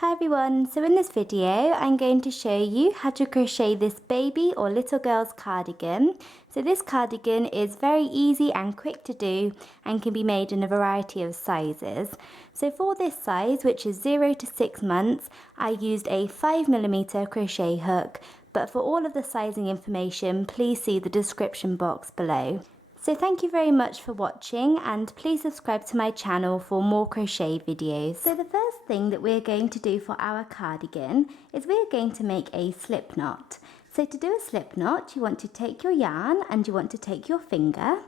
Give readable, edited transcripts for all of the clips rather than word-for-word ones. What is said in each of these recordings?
Hi everyone, so in this video I'm going to show you how to crochet this baby or little girl's cardigan. So this cardigan is very easy and quick to do and can be made in a variety of sizes. So for this size, which is 0 to 6 months, I used a 5mm crochet hook, but for all of the sizing information please see the description box below. So thank you very much for watching, and please subscribe to my channel for more crochet videos. So the first thing that we're going to do for our cardigan is we're going to make a slip knot. So to do a slip knot, you want to take your yarn and you want to take your finger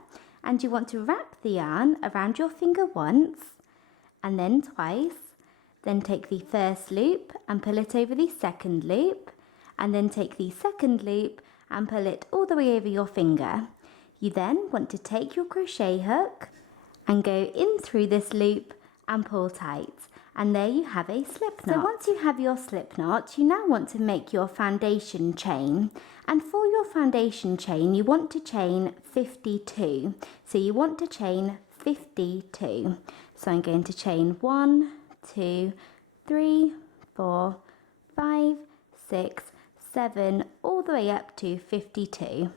and you want to wrap the yarn around your finger once and then twice. Then take the first loop and pull it over the second loop, and then take the second loop and pull it all the way over your finger. You then want to take your crochet hook and go in through this loop and pull tight, and there you have a slip knot. So once you have your slip knot, you now want to make your foundation chain, and for your foundation chain you want to chain 52. So you want to chain 52. So I'm going to chain 1, 2, 3, 4, 5, 6, 7, all the way up to 52.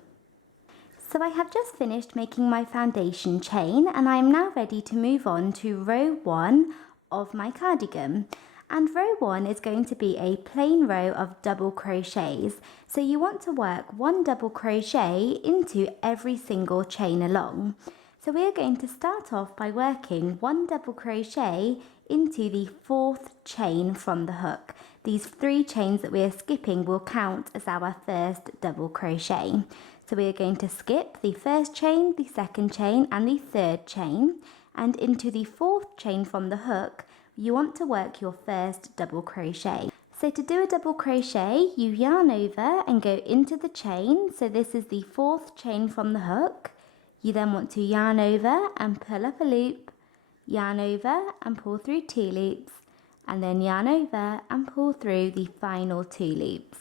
So I have just finished making my foundation chain, and I am now ready to move on to row 1 of my cardigan. And row 1 is going to be a plain row of double crochets. So you want to work 1 double crochet into every single chain along. So we are going to start off by working 1 double crochet into the 4th chain from the hook. These 3 chains that we are skipping will count as our first double crochet. So we are going to skip the first chain, the second chain and the third chain, and into the 4th chain from the hook you want to work your first double crochet. So to do a double crochet, you yarn over and go into the chain. So this is the 4th chain from the hook. You then want to yarn over and pull up a loop, yarn over and pull through 2 loops, and then yarn over and pull through the final 2 loops.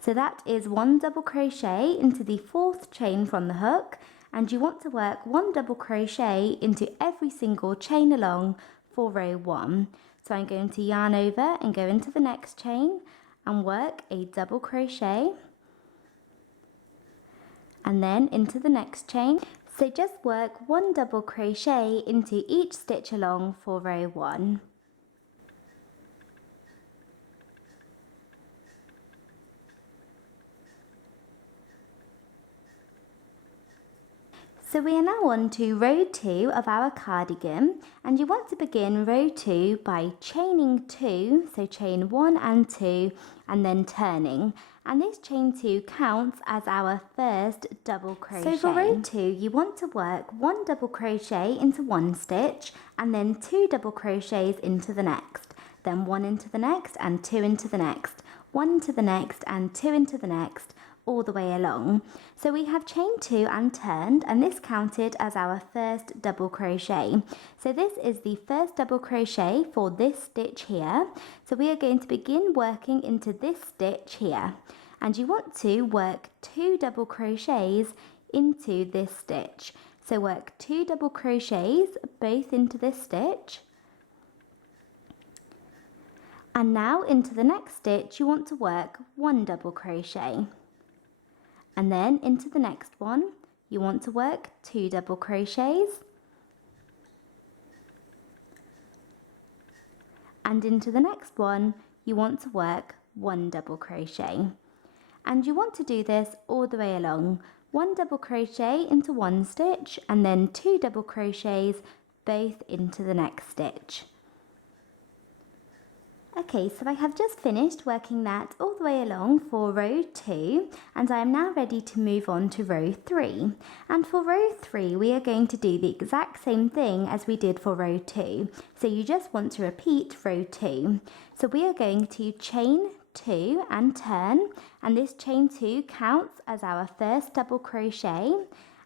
So that is 1 double crochet into the 4th chain from the hook, and you want to work 1 double crochet into every single chain along for row 1. So I'm going to yarn over and go into the next chain and work a double crochet, and then into the next chain. So just work 1 double crochet into each stitch along for row 1. So we are now on to row 2 of our cardigan, and you want to begin row 2 by chaining 2, so chain 1 and 2 and then turning, and this chain 2 counts as our first double crochet. So for row 2 you want to work 1 double crochet into one stitch and then 2 double crochets into the next, then 1 into the next and 2 into the next, 1 into the next and 2 into the next, all the way along. So we have chained 2 and turned, and this counted as our first double crochet. So this is the first double crochet for this stitch here. So we are going to begin working into this stitch here, and you want to work 2 double crochets into this stitch. So work 2 double crochets both into this stitch, and now into the next stitch you want to work 1 double crochet. And then into the next one you want to work 2 double crochets, and into the next one you want to work 1 double crochet. And you want to do this all the way along, 1 double crochet into one stitch and then 2 double crochets both into the next stitch. Okay, so I have just finished working that all the way along for row 2, and I am now ready to move on to row 3. And for row 3 we are going to do the exact same thing as we did for row 2. So you just want to repeat row 2. So we are going to chain 2 and turn, and this chain 2 counts as our first double crochet.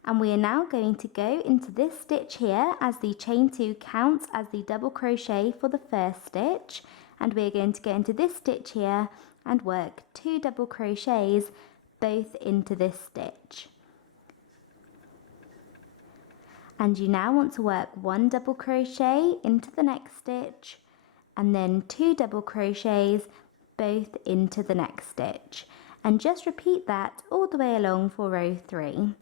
And we are now going to go into this stitch here as the chain 2 counts as the double crochet for the first stitch. And we're going to go into this stitch here and work 2 double crochets both into this stitch. And you now want to work 1 double crochet into the next stitch and then 2 double crochets both into the next stitch, and just repeat that all the way along for row 3.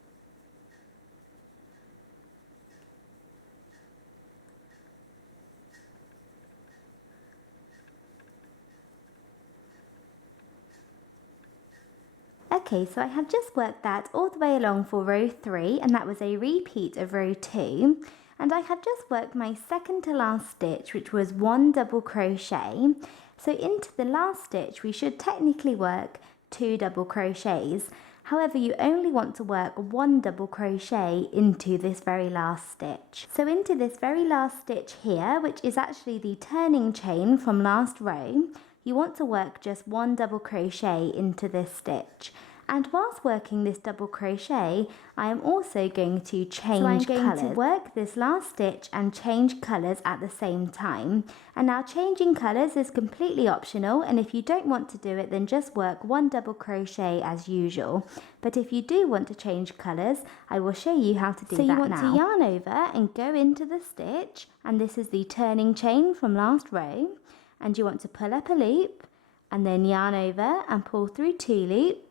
Okay, so I have just worked that all the way along for row 3, and that was a repeat of row 2. And I have just worked my second to last stitch, which was 1 double crochet. So into the last stitch we should technically work 2 double crochets. However, you only want to work 1 double crochet into this very last stitch. So into this very last stitch here, which is actually the turning chain from last row, you want to work just 1 double crochet into this stitch. And whilst working this double crochet, I am also going to change colours. So I'm going to work this last stitch and change colours at the same time. And now changing colours is completely optional, and if you don't want to do it, then just work 1 double crochet as usual. But if you do want to change colours, I will show you how to do that now. So you want to yarn over and go into the stitch, and this is the turning chain from last row. And you want to pull up a loop and then yarn over and pull through 2 loops.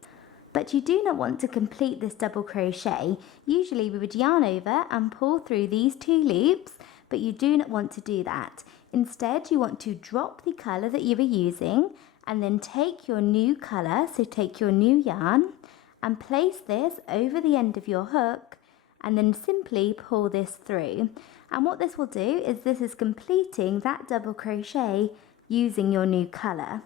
But you do not want to complete this double crochet. Usually we would yarn over and pull through these 2 loops, but you do not want to do that. Instead, you want to drop the colour that you were using and then take your new colour, so take your new yarn and place this over the end of your hook and then simply pull this through. And what this will do is this is completing that double crochet using your new colour.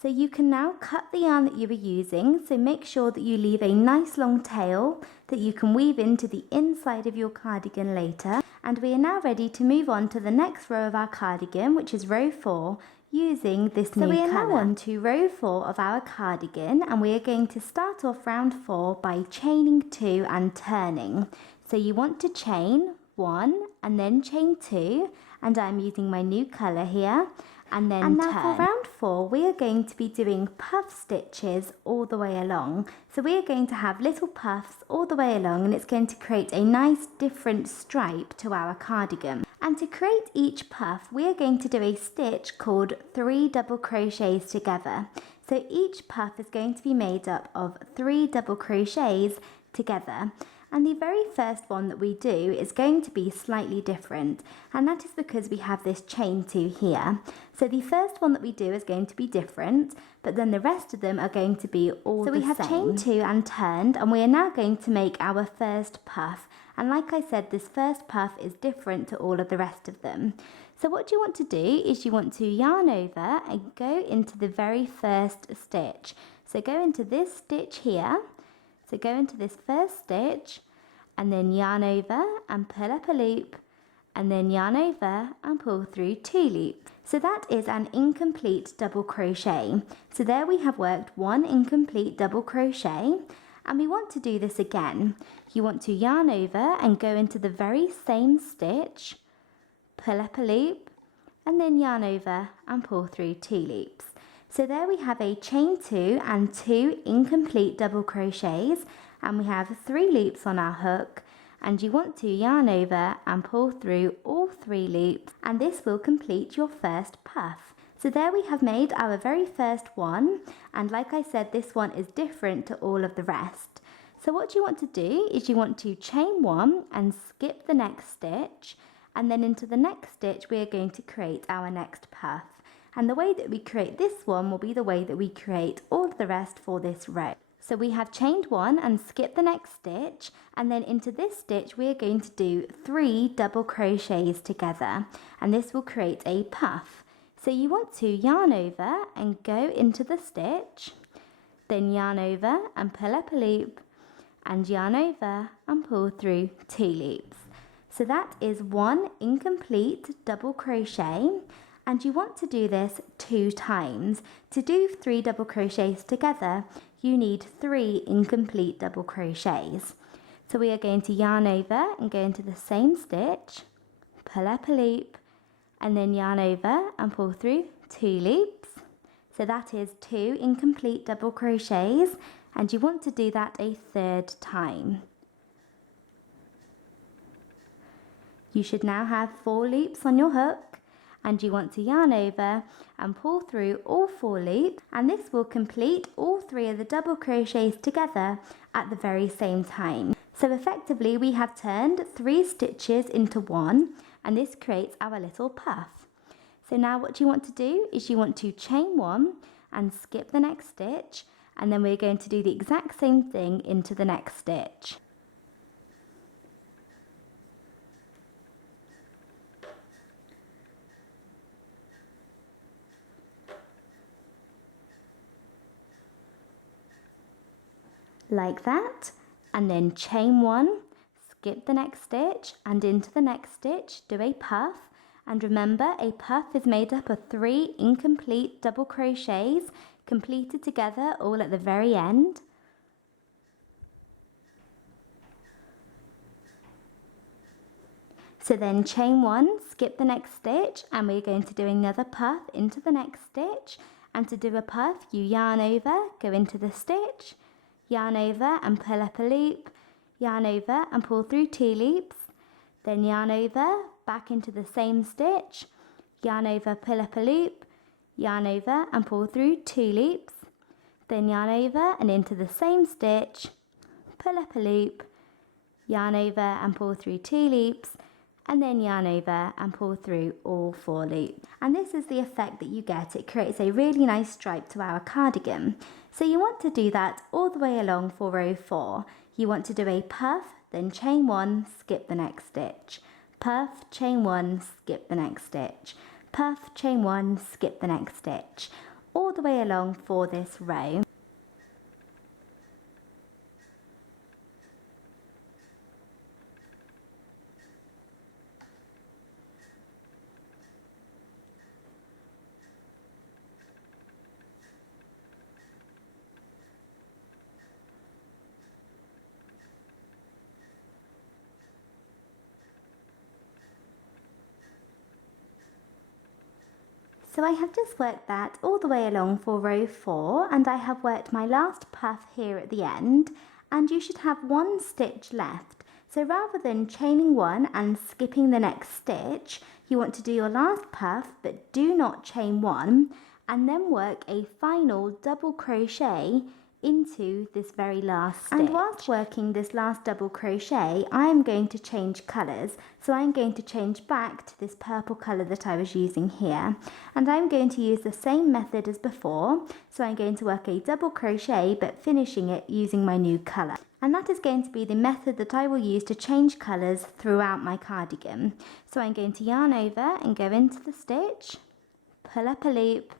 So you can now cut the yarn that you were using, so make sure that you leave a nice long tail that you can weave into the inside of your cardigan later. And we are now ready to move on to the next row of our cardigan, which is row 4, using this new colour. So we are now on to row 4 of our cardigan, and we are going to start off round 4 by chaining 2 and turning. So you want to chain 1 and then chain 2, and I'm using my new colour here. And then now turn. For round 4 we are going to be doing puff stitches all the way along. So we are going to have little puffs all the way along, and it's going to create a nice different stripe to our cardigan. And to create each puff we are going to do a stitch called 3 double crochets together. So each puff is going to be made up of 3 double crochets together. And the very first one that we do is going to be slightly different, and that is because we have this chain 2 here. So the first one that we do is going to be different, but then the rest of them are going to be all the same. So we have chain 2 and turned, and we are now going to make our first puff. And like I said, this first puff is different to all of the rest of them. So what you want to do is you want to yarn over and go into the very first stitch. So go into this stitch here. So go into this first stitch and then yarn over and pull up a loop and then yarn over and pull through 2 loops. So that is an incomplete double crochet. So there we have worked 1 incomplete double crochet, and we want to do this again. You want to yarn over and go into the very same stitch, pull up a loop and then yarn over and pull through 2 loops. So there we have a chain 2 and 2 incomplete double crochets, and we have 3 loops on our hook, and you want to yarn over and pull through all 3 loops, and this will complete your first puff. So there we have made our very first one, and like I said, this one is different to all of the rest. So what you want to do is you want to chain 1 and skip the next stitch, and then into the next stitch we are going to create our next puff. And the way that we create this one will be the way that we create all of the rest for this row. So we have chained 1 and skipped the next stitch, and then into this stitch we are going to do 3 double crochets together, and this will create a puff. So you want to yarn over and go into the stitch, then yarn over and pull up a loop, and yarn over and pull through 2 loops. So that is 1 incomplete double crochet, and you want to do this 2 times. To do 3 double crochets together, you need 3 incomplete double crochets. So we are going to yarn over and go into the same stitch, pull up a loop, and then yarn over and pull through 2 loops. So that is 2 incomplete double crochets, and you want to do that a 3rd time. You should now have 4 loops on your hook, and you want to yarn over and pull through all 4 loops, and this will complete all 3 of the double crochets together at the very same time. So effectively we have turned 3 stitches into 1, and this creates our little puff. So now what you want to do is you want to chain 1 and skip the next stitch, and then we're going to do the exact same thing into the next stitch. Like that, and then chain 1, skip the next stitch, and into the next stitch do a puff. And remember, a puff is made up of 3 incomplete double crochets completed together all at the very end. So then chain 1, skip the next stitch, and we're going to do another puff into the next stitch. And to do a puff, you yarn over, go into the stitch, yarn over and pull up a loop, yarn over and pull through 2 loops, then yarn over, back into the same stitch, yarn over, pull up a loop, yarn over and pull through 2 loops, then yarn over and into the same stitch, pull up a loop, yarn over and pull through 2 loops, and then yarn over and pull through all 4 loops. And this is the effect that you get. It creates a really nice stripe to our cardigan. So you want to do that all the way along for row 4. You want to do a puff, then chain 1, skip the next stitch. Puff, chain 1, skip the next stitch. Puff, chain 1, skip the next stitch. All the way along for this row. So I have just worked that all the way along for row 4, and I have worked my last puff here at the end, and you should have 1 stitch left. So rather than chaining 1 and skipping the next stitch, you want to do your last puff but do not chain 1, and then work a final double crochet into this very last stitch. And whilst working this last double crochet, I am going to change colours. So I'm going to change back to this purple colour that I was using here, and I'm going to use the same method as before. So I'm going to work a double crochet but finishing it using my new colour, and that is going to be the method that I will use to change colours throughout my cardigan. So I'm going to yarn over and go into the stitch, pull up a loop,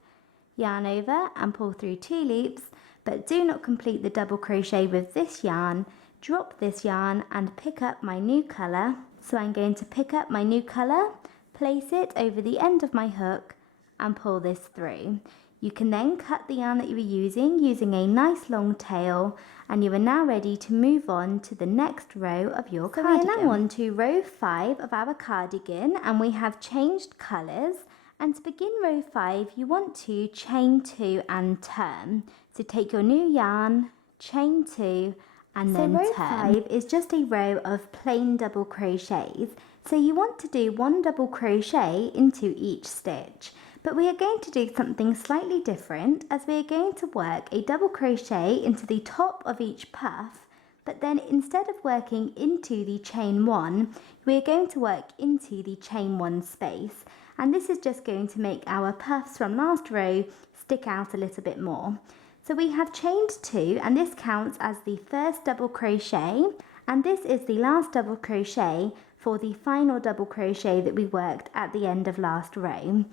yarn over and pull through 2 loops, but do not complete the double crochet with this yarn. Drop this yarn and pick up my new colour. So I'm going to pick up my new colour, place it over the end of my hook and pull this through. You can then cut the yarn that you were using a nice long tail, and you are now ready to move on to the next row of your cardigan. So we are now on to row 5 of our cardigan, and we have changed colours. And to begin row 5, you want to chain 2 and turn. So take your new yarn, chain 2 and then turn. So row 5 is just a row of plain double crochets. So you want to do 1 double crochet into each stitch. But we are going to do something slightly different, as we are going to work a double crochet into the top of each puff. But then instead of working into the chain 1, we are going to work into the chain 1 space. And this is just going to make our puffs from last row stick out a little bit more. So we have chained 2, and this counts as the first double crochet, and this is the last double crochet for the final double crochet that we worked at the end of last row.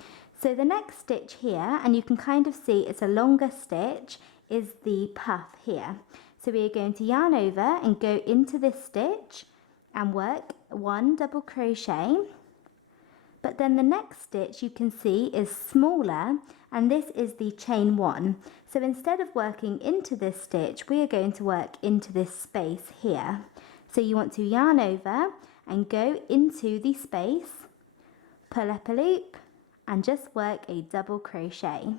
So the next stitch here, and you can kind of see it's a longer stitch, is the puff here. So we are going to yarn over and go into this stitch and work 1 double crochet. But then the next stitch you can see is smaller, and this is the chain 1. So instead of working into this stitch, we are going to work into this space here. So you want to yarn over and go into the space, pull up a loop and just work a double crochet.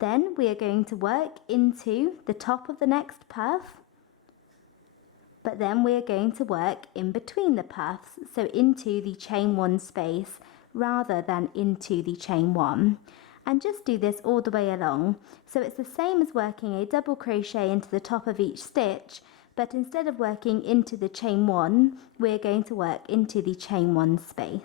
Then we are going to work into the top of the next puff, but then we are going to work in between the puffs, so into the chain 1 space, rather than into the chain 1. And just do this all the way along. So it's the same as working a double crochet into the top of each stitch, but instead of working into the chain 1, we're going to work into the chain 1 space.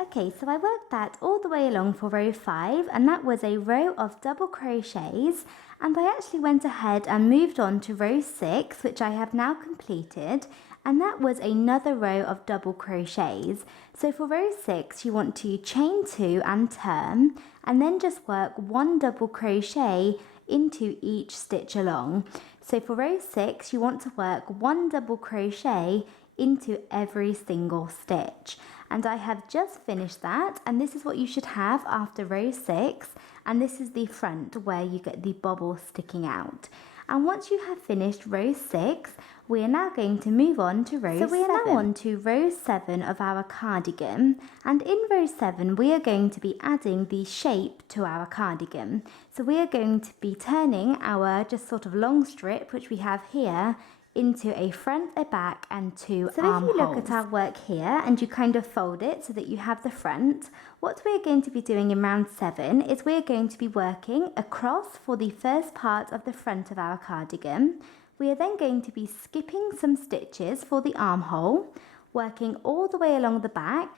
Okay, so I worked that all the way along for row 5, and that was a row of double crochets, and I actually went ahead and moved on to row 6, which I have now completed, and that was another row of double crochets. So for row 6 you want to chain 2 and turn, and then just work 1 double crochet into each stitch along. So for row 6 you want to work 1 double crochet into every single stitch, and I have just finished that, and this is what you should have after row 6, and this is the front where you get the bobble sticking out. And once you have finished row 6, we are now going to move on to row 7. So we are now on to row 7 of our cardigan, and in row 7 we are going to be adding the shape to our cardigan. So we are going to be turning our just sort of long strip, which we have here, into a front, a back and 2 armholes. So if you look at our work here and you kind of fold it so that you have the front, what we're going to be doing in round 7 is we're going to be working across for the first part of the front of our cardigan. We are then going to be skipping some stitches for the armhole, working all the way along the back.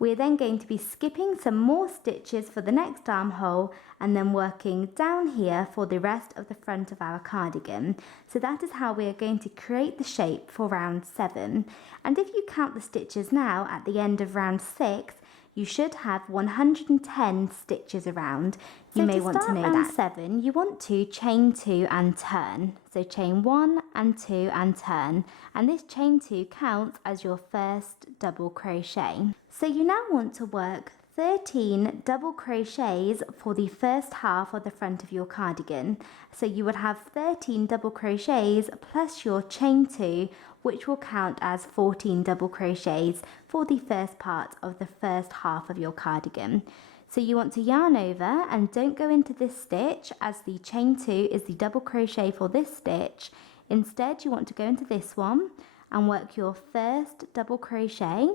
We're then going to be skipping some more stitches for the next armhole and then working down here for the rest of the front of our cardigan. So that is how we are going to create the shape for round 7. And if you count the stitches now at the end of round 6, you should have 110 stitches around. You may want to know that. So to start round 7, you want to chain 2 and turn. So chain 1 and 2 and turn. And this chain 2 counts as your first double crochet. So you now want to work 13 double crochets for the first half of the front of your cardigan. So you would have 13 double crochets plus your chain 2, which will count as 14 double crochets for the first part of the first half of your cardigan. So you want to yarn over and don't go into this stitch, as the chain 2 is the double crochet for this stitch. Instead you want to go into this one and work your first double crochet,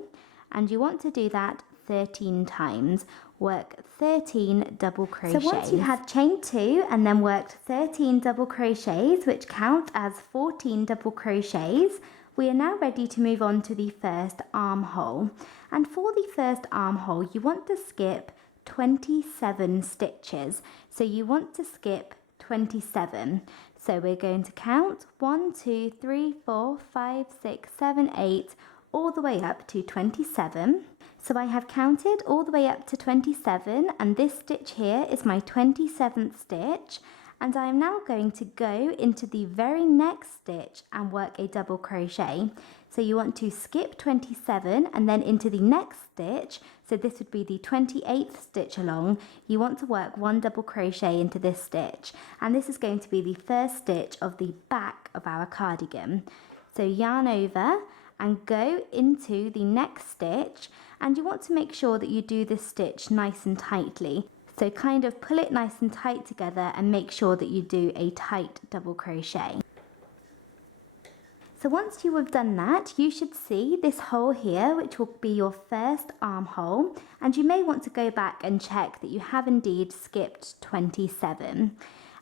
and you want to do that 13 times. Work 13 double crochets. So once you have chained 2 and then worked 13 double crochets, which count as 14 double crochets, we are now ready to move on to the first armhole. And for the first armhole, you want to skip 27 stitches. So you want to skip 27. So we're going to count 1, 2, 3, 4, 5, 6, 7, 8, all the way up to 27. So I have counted all the way up to 27, and this stitch here is my 27th stitch, and I am now going to go into the very next stitch and work a double crochet. So you want to skip 27 and then into the next stitch, so this would be the 28th stitch along. You want to work 1 double crochet into this stitch, and this is going to be the first stitch of the back of our cardigan. So yarn over and go into the next stitch, and you want to make sure that you do this stitch nice and tightly. So kind of pull it nice and tight together and make sure that you do a tight double crochet. So once you have done that, you should see this hole here, which will be your first armhole, and you may want to go back and check that you have indeed skipped 27.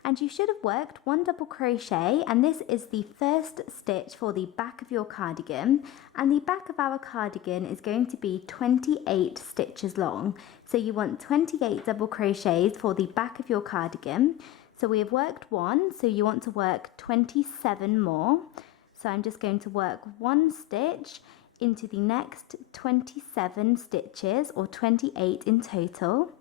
And you should have worked 1 double crochet, and this is the first stitch for the back of your cardigan, and the back of our cardigan is going to be 28 stitches long. So you want 28 double crochets for the back of your cardigan. So we have worked 1, so you want to work 27 more. So I'm just going to work 1 stitch into the next 27 stitches, or 28 in total.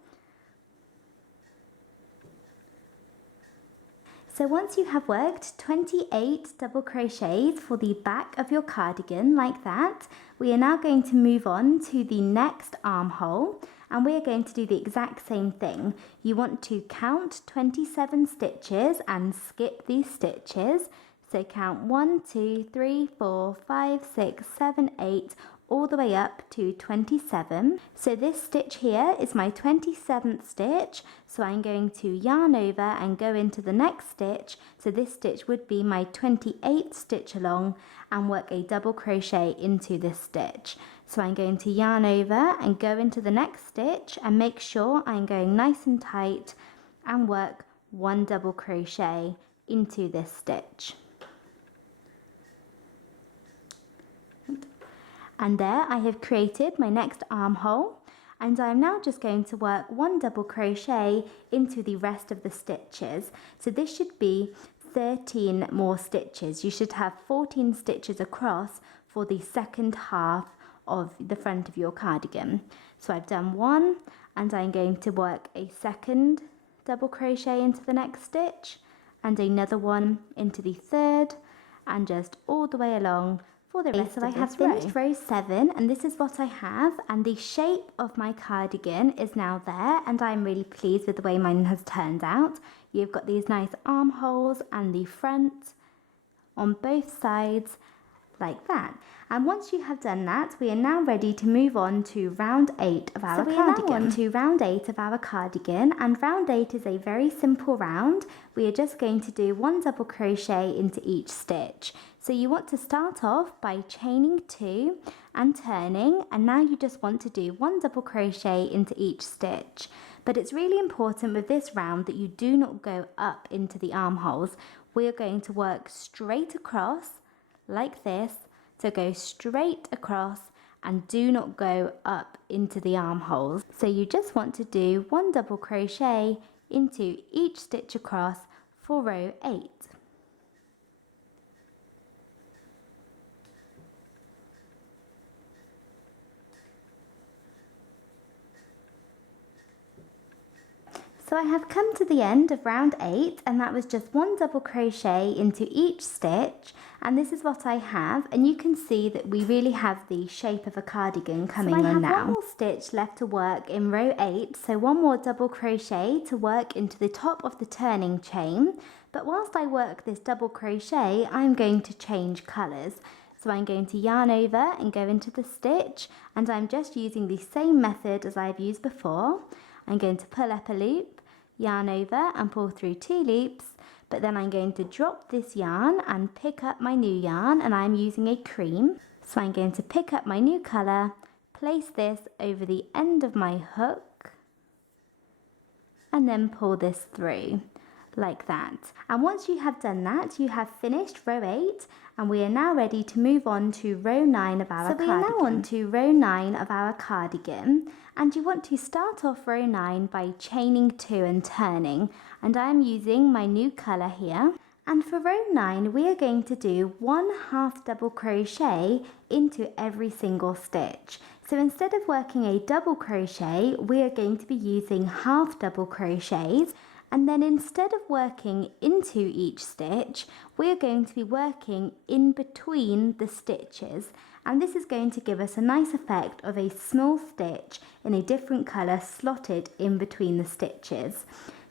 So once you have worked 28 double crochets for the back of your cardigan like that, we are now going to move on to the next armhole, and we are going to do the exact same thing. You want to count 27 stitches and skip these stitches. So count 1, 2, 3, 4, 5, 6, 7, 8, all the way up to 27. So this stitch here is my 27th stitch, so I'm going to yarn over and go into the next stitch. So this stitch would be my 28th stitch along, and work a double crochet into this stitch. So I'm going to yarn over and go into the next stitch and make sure I'm going nice and tight and work 1 double crochet into this stitch. And there I have created my next armhole, and I'm now just going to work 1 double crochet into the rest of the stitches. So this should be 13 more stitches. You should have 14 stitches across for the second half of the front of your cardigan. So I've done 1, and I'm going to work a second double crochet into the next stitch and another one into the third, and just all the way along for the rest of this row. So I have finished row 7, and this is what I have, and the shape of my cardigan is now there, and I'm really pleased with the way mine has turned out. You've got these nice armholes and the front on both sides like that. And once you have done that, we are now ready to move on to round 8 of our cardigan. So we are now on to round 8 of our cardigan, and round 8 is a very simple round. We are just going to do 1 double crochet into each stitch. So you want to start off by chaining 2 and turning, and now you just want to do 1 double crochet into each stitch. But it's really important with this round that you do not go up into the armholes. We are going to work straight across like this, so go straight across and do not go up into the armholes. So you just want to do 1 double crochet into each stitch across for row 8. So I have come to the end of round 8, and that was just 1 double crochet into each stitch, and this is what I have, and you can see that we really have the shape of a cardigan coming on now. I have 1 more stitch left to work in row 8, so 1 more double crochet to work into the top of the turning chain. But whilst I work this double crochet, I'm going to change colours. So I'm going to yarn over and go into the stitch, and I'm just using the same method as I've used before. I'm going to pull up a loop, yarn over and pull through 2 loops, but then I'm going to drop this yarn and pick up my new yarn, and I'm using a cream. So I'm going to pick up my new colour, place this over the end of my hook, and then pull this through like that. And once you have done that, you have finished row 8, and we are now ready to move on to row 9 of our cardigan. So we are now on to row 9 of our cardigan, and you want to start off row 9 by chaining 2 and turning, and I'm using my new colour here. And for row 9, we are going to do 1 half double crochet into every single stitch. So instead of working a double crochet, we are going to be using half double crochets. And then instead of working into each stitch, we're going to be working in between the stitches. And this is going to give us a nice effect of a small stitch in a different colour slotted in between the stitches.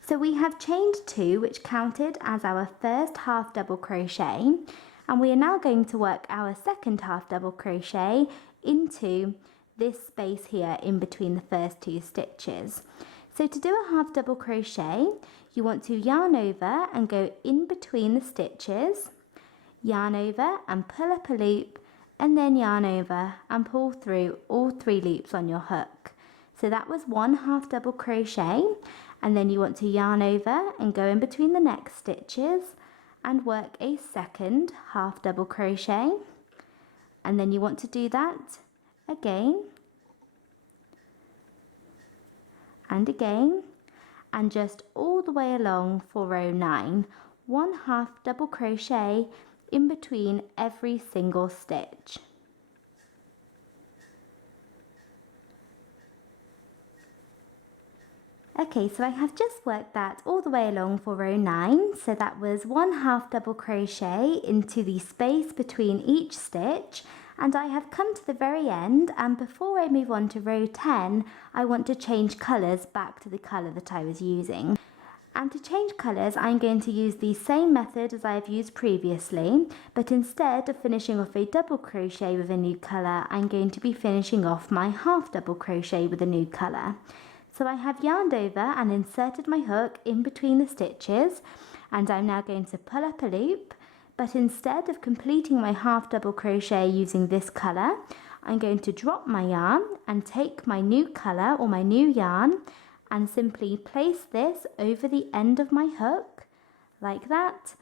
So we have chained 2, which counted as our first half double crochet. And we are now going to work our second half double crochet into this space here in between the first 2 stitches. So to do a half double crochet, you want to yarn over and go in between the stitches, yarn over and pull up a loop, and then yarn over and pull through all 3 loops on your hook. So that was 1 half double crochet, and then you want to yarn over and go in between the next stitches and work a second half double crochet, and then you want to do that again and again, and just all the way along for row 9, 1 half double crochet in between every single stitch. Okay, so I have just worked that all the way along for row 9, so that was 1 half double crochet into the space between each stitch, and I have come to the very end, and before I move on to row 10, I want to change colours back to the colour that I was using. And to change colours, I'm going to use the same method as I have used previously, but instead of finishing off a double crochet with a new colour, I'm going to be finishing off my half double crochet with a new colour. So I have yarned over and inserted my hook in between the stitches, and I'm now going to pull up a loop, but instead of completing my half double crochet using this colour, I'm going to drop my yarn and take my new colour or my new yarn and simply place this over the end of my hook like that,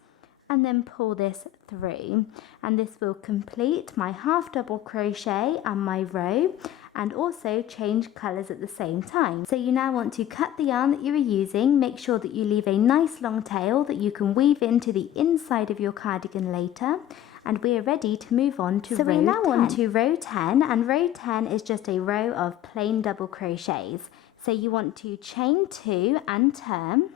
and then pull this through, and this will complete my half double crochet and my row, and also change colours at the same time. So you now want to cut the yarn that you are using, make sure that you leave a nice long tail that you can weave into the inside of your cardigan later, and we are ready to move on to row 10. So we're now on to row 10, and row 10 is just a row of plain double crochets. So you want to chain 2 and turn,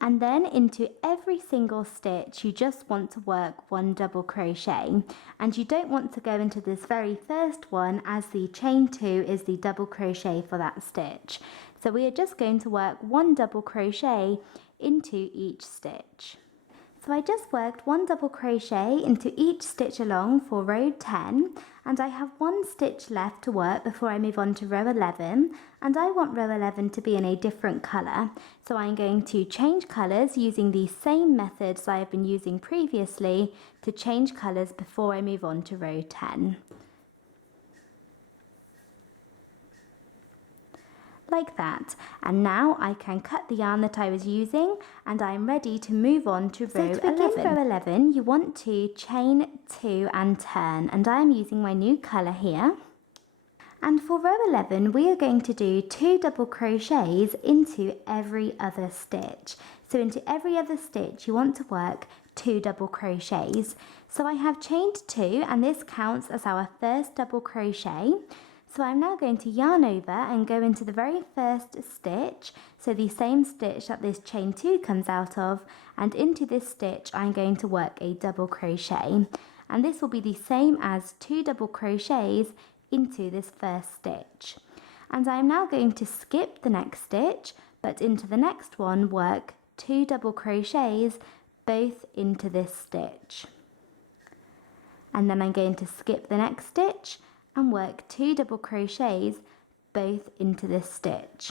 and then into every single stitch you just want to work 1 double crochet, and you don't want to go into this very first one as the chain 2 is the double crochet for that stitch. So we are just going to work 1 double crochet into each stitch. So I just worked 1 double crochet into each stitch along for row 10, and I have 1 stitch left to work before I move on to row 11, and I want row 11 to be in a different colour. So I'm going to change colours using the same methods I have been using previously to change colours before I move on to row 10. Like that, and now I can cut the yarn that I was using, and I am ready to move on to row 11. So to begin row 11, you want to chain 2 and turn, and I am using my new colour here. And for row 11, we are going to do 2 double crochets into every other stitch. So into every other stitch, you want to work 2 double crochets. So I have chained 2, and this counts as our first double crochet. So I'm now going to yarn over and go into the very first stitch, so the same stitch that this chain 2 comes out of, and into this stitch I'm going to work a double crochet, and this will be the same as 2 double crochets into this first stitch. And I'm now going to skip the next stitch, but into the next one work 2 double crochets both into this stitch. And then I'm going to skip the next stitch and work 2 double crochets both into this stitch.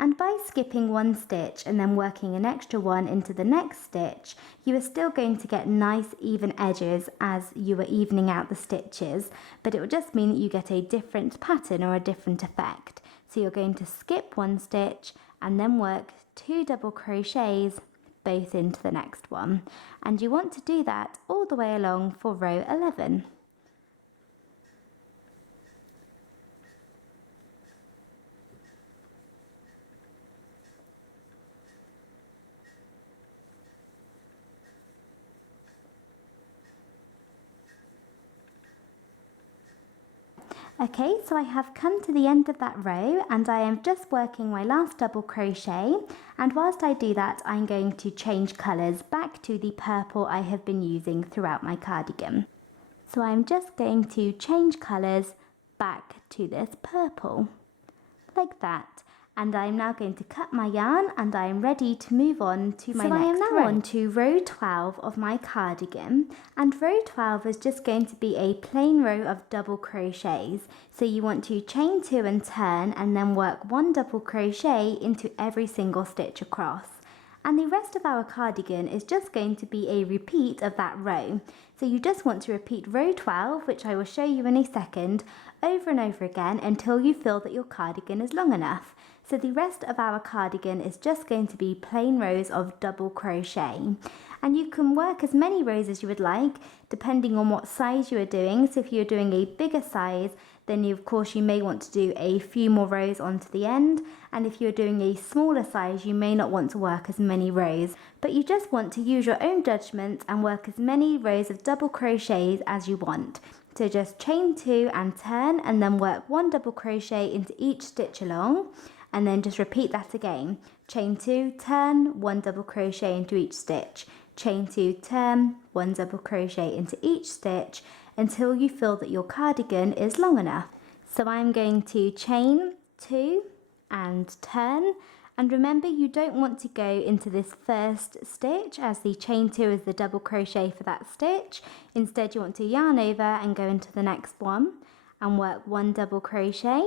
And by skipping 1 stitch and then working an extra one into the next stitch, you are still going to get nice even edges as you are evening out the stitches, but it will just mean that you get a different pattern or a different effect. So you're going to skip 1 stitch and then work 2 double crochets both into the next one, and you want to do that all the way along for row 11. Okay, so I have come to the end of that row, and I am just working my last double crochet, and whilst I do that I'm going to change colours back to the purple I have been using throughout my cardigan. So I'm just going to change colours back to this purple, like that. And I'm now going to cut my yarn, and I am ready to move on to my next row. So I am now on to row 12 of my cardigan, and row 12 is just going to be a plain row of double crochets. So you want to chain 2 and turn, and then work 1 double crochet into every single stitch across. And the rest of our cardigan is just going to be a repeat of that row. So you just want to repeat row 12, which I will show you in a second, over and over again until you feel that your cardigan is long enough. So the rest of our cardigan is just going to be plain rows of double crochet. And you can work as many rows as you would like, depending on what size you are doing. So if you're doing a bigger size, then of course you may want to do a few more rows onto the end. And if you're doing a smaller size, you may not want to work as many rows. But you just want to use your own judgment and work as many rows of double crochets as you want. So just chain 2 and turn, and then work 1 double crochet into each stitch along. And then just repeat that again. Chain 2, turn, 1 double crochet into each stitch. Chain 2, turn, 1 double crochet into each stitch until you feel that your cardigan is long enough. So I'm going to chain 2, and turn. And remember, you don't want to go into this first stitch, as the chain 2 is the double crochet for that stitch. Instead, you want to yarn over and go into the next one and work 1 double crochet,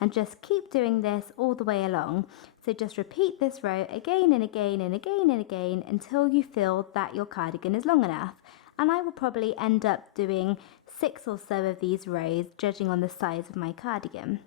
and just keep doing this all the way along. So just repeat this row again and again and again and again until you feel that your cardigan is long enough. And I will probably end up doing 6 or so of these rows, judging on the size of my cardigan.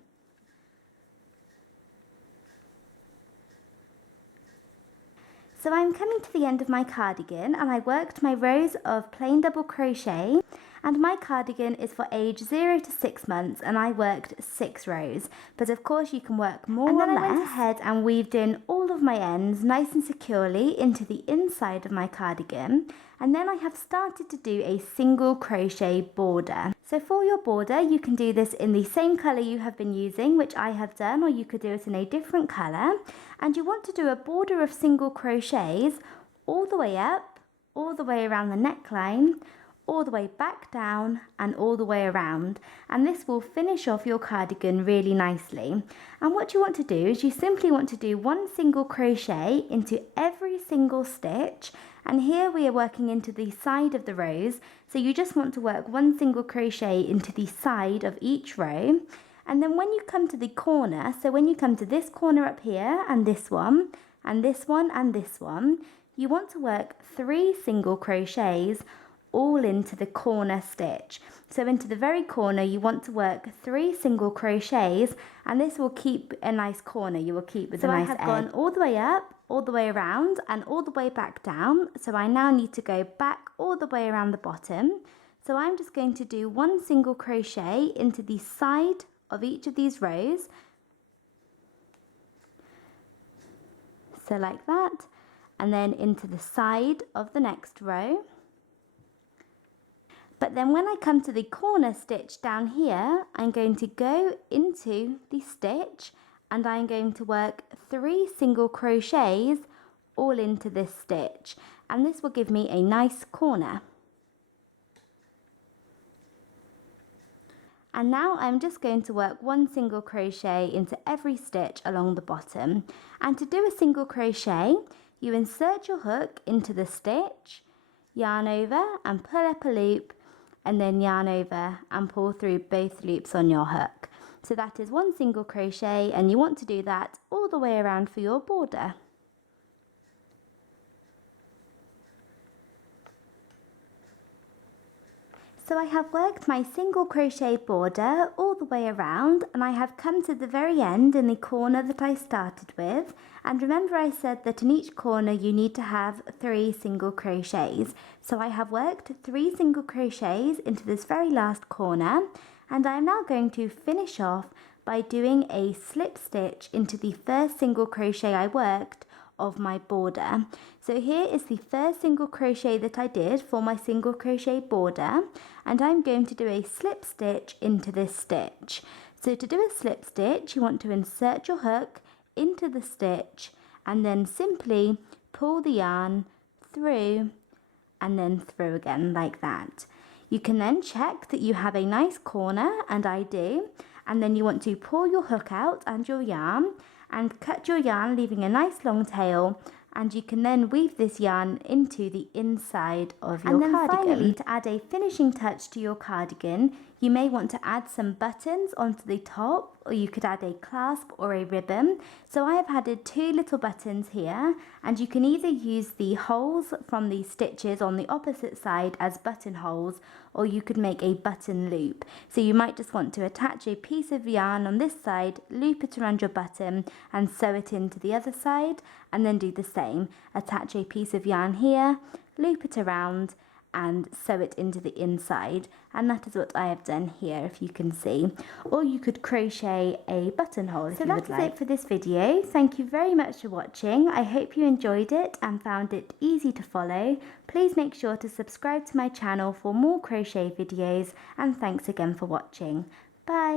So I'm coming to the end of my cardigan, and I worked my rows of plain double crochet, and my cardigan is for age 0 to 6 months, and I worked 6 rows, but of course you can work more or less. And then I went ahead and weaved in all of my ends nice and securely into the inside of my cardigan, and then I have started to do a single crochet border. So for your border, you can do this in the same colour you have been using, which I have done, or you could do it in a different colour, and you want to do a border of single crochets all the way up, all the way around the neckline, all the way back down, and all the way around, and this will finish off your cardigan really nicely. And what you want to do is you simply want to do 1 single crochet into every single stitch, and here we are working into the side of the rows, so you just want to work 1 single crochet into the side of each row. And then when you come to the corner, so when you come to this corner up here, and this one, and this one, and this one, you want to work 3 single crochets all into the corner stitch. So into the very corner, you want to work 3 single crochets, and this will keep a nice corner. You will keep with a nice edge. So I have gone all the way up, all the way around, and all the way back down. So I now need to go back all the way around the bottom. So I'm just going to do 1 single crochet into the side of each of these rows. So like that, and then into the side of the next row. But then when I come to the corner stitch down here, I'm going to go into the stitch, and I'm going to work 3 single crochets all into this stitch, and this will give me a nice corner. And now I'm just going to work 1 single crochet into every stitch along the bottom. And to do a single crochet, you insert your hook into the stitch, yarn over and pull up a loop, and then yarn over and pull through both loops on your hook. So that is 1 single crochet, and you want to do that all the way around for your border. So I have worked my single crochet border all the way around, and I have come to the very end in the corner that I started with. And remember, I said that in each corner you need to have 3 single crochets. So I have worked 3 single crochets into this very last corner, and I am now going to finish off by doing a slip stitch into the first single crochet I worked of my border. So here is the first single crochet that I did for my single crochet border, and I'm going to do a slip stitch into this stitch. So to do a slip stitch, you want to insert your hook into the stitch and then simply pull the yarn through and then through again like that. You can then check that you have a nice corner, and I do, and then you want to pull your hook out and your yarn and cut your yarn, leaving a nice long tail, and you can then weave this yarn into the inside of your cardigan. And then finally, to add a finishing touch to your cardigan, you may want to add some buttons onto the top, or you could add a clasp or a ribbon. So I have added 2 little buttons here, and you can either use the holes from the stitches on the opposite side as buttonholes, or you could make a button loop. So you might just want to attach a piece of yarn on this side, loop it around your button, and sew it into the other side, and then do the same. Attach a piece of yarn here, loop it around, and sew it into the inside, and that is what I have done here, if you can see. Or you could crochet a buttonhole if you would like. So that's it for this video. Thank you very much for watching. I hope you enjoyed it and found it easy to follow. Please make sure to subscribe to my channel for more crochet videos, and thanks again for watching. Bye!